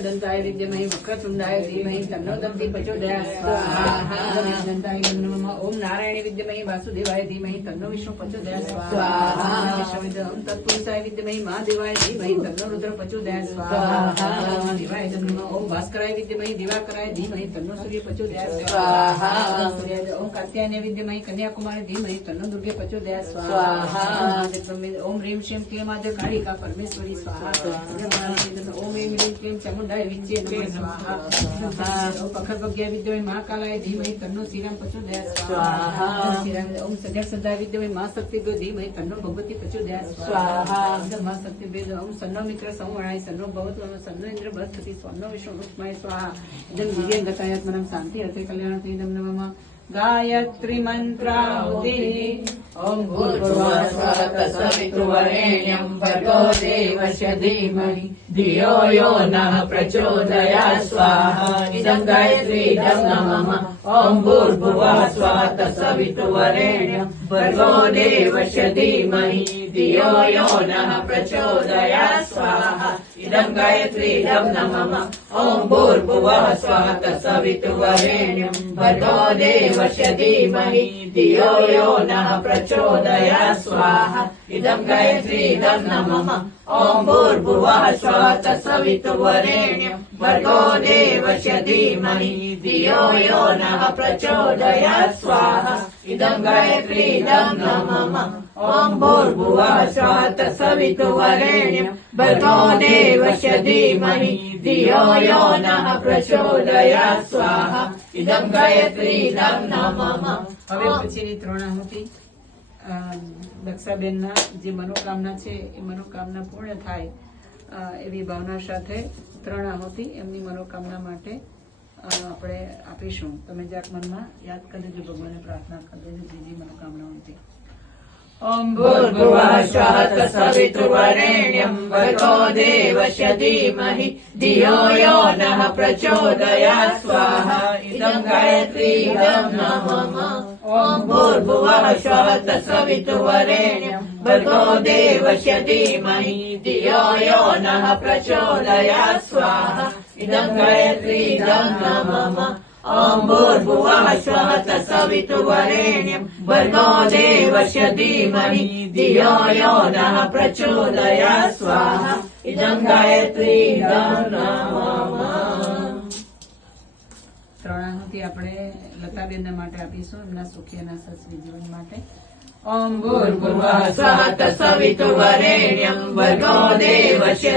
दंताय विद्महे वक्रतुंडाय धीमहि तन्नो दन्ति प्रचोदयात् स्वाहा। दंताय नमः। ओम नारायण विद्महे वासुदेवाय धीमहि तन्नो विष्णु प्रचोदयात् स्वाहा। विश्वविद्यं तत्पुरुषाय विद्महे महादेवाय धीमहि तन्नो रुद्र प्रचोदयात् स्वाहा। देवाय नमः। ओम भास्कराय विद्महे दिवाकराय धीमहि तन्नो सूर्य प्रचोदयात् स्वाहा। ओम कात्यायनाय विद्महे कन्याकुमारी धीमहि तन्नो दुर्गे प्रचोदयात् स्वाहा। ओम ह्रीं श्रीं क्लीं माता कालिका परमेश्वरी स्वाहा। ओम ऐं ह्रीं क्लीं चामुंडाय विद्ये नमः स्वाहा। पखरभग्याय विद्महे महाकालाय धीमहि तन्नो श्रीराम प्रचोदयात् स्वाहा। ओम सद्यसंधाय विद्महे महाशक्तिभ्यो धीमहि तन्नो भगवती प्रचोदयात् स्वाहा। महाशक्तिभ्यो ओम सन्नो मित्र संवरणाय सन्नो भवतु सन्नो इंद्र बृहस्पति सन्नो विष्णु रूपमाय स्वाहा। इदं वीर्यं गतायात्मनं शान्ति अर्थे कल्याणार्थं इदं नमः। गायत्री मंत्राहुति। ओम भूर्भुवः स्वः तत्सवितुर्वरेण्यं भर्गो देवस्य धीमहि धियो यो नः प्रचोदयात् स्वाहा। इदं गायत्री इदं नमः। ओम भूर्भुवः स्वः तत्सवितुर्वरेण्यं भर्गो देवस्य धीमहि धियो यो नः प्रचोदयात् स्वाहा। इदं गायत्री इदं नमः। ओम भूर्भुवः स्वः तत्सवितुर्वरेण्यं भर्गो देवस्य धीमहि धियो यो नः प्रचोदयात् स्वाहा। इदं गायत्री इदं नमः। ओम भूर्भुवः स्वः तत्सवितुर्वरेण्यं भर्गो देवस्य धीमहि धियो यो नः प्रचोदयात् स्वाहा। इदं गायत्री इदं नमः। ओम भूर्भुवः स्वः तत्सवितुर्वरेण्यं भर्गो देवस्य धीमहि धियो यो नः प्रचोदयात् स्वाहा। इदं गायत्री इदं नमः। હવે પછીની ત્રણાહુતિ દક્ષાબેનના જે મનોકામના છે એ મનોકામના પૂર્ણ થાય એવી ભાવના સાથે ત્રણાહુતિ એમની મનોકામના માટે આપણે આપીશું। તમે જરાક મનમાં યાદ કરી દેજો, ભગવાનને પ્રાર્થના કરી દેજો જે મનોકામના ओम भूर्भुवः स्वः तत्सवितुर्वरेण्यं भर्गो देवस्य धीमहि धियो यो नः प्रचोदयात् स्वाहा। इदं गायत्री इदं नमः। ओम भूर्भुवः स्वः तत्सवितुर्वरेण्यं भर्गो देवस्य धीमहि धियो यो नः प्रचोदयात् स्वाहा। इदं गायत्री इदं नमः। ओम भूर्भुवः स्वः तत्सवितुर्वरेण्यं भर्गो देवस्य धीमहि धियो यो नः प्रचोदयात् स्वाहा। इदं गायत्री इदं नमः। ત્રણાહુતિ આપણે લતાબેનના માટે આપીશું, એમના સુખી અને સસ્વી જીવન માટે। ઓમ ભૂર્ભુવઃ સ્વઃ તત્સવિતુર્વરેણ્યં ભર્ગો દેવस्य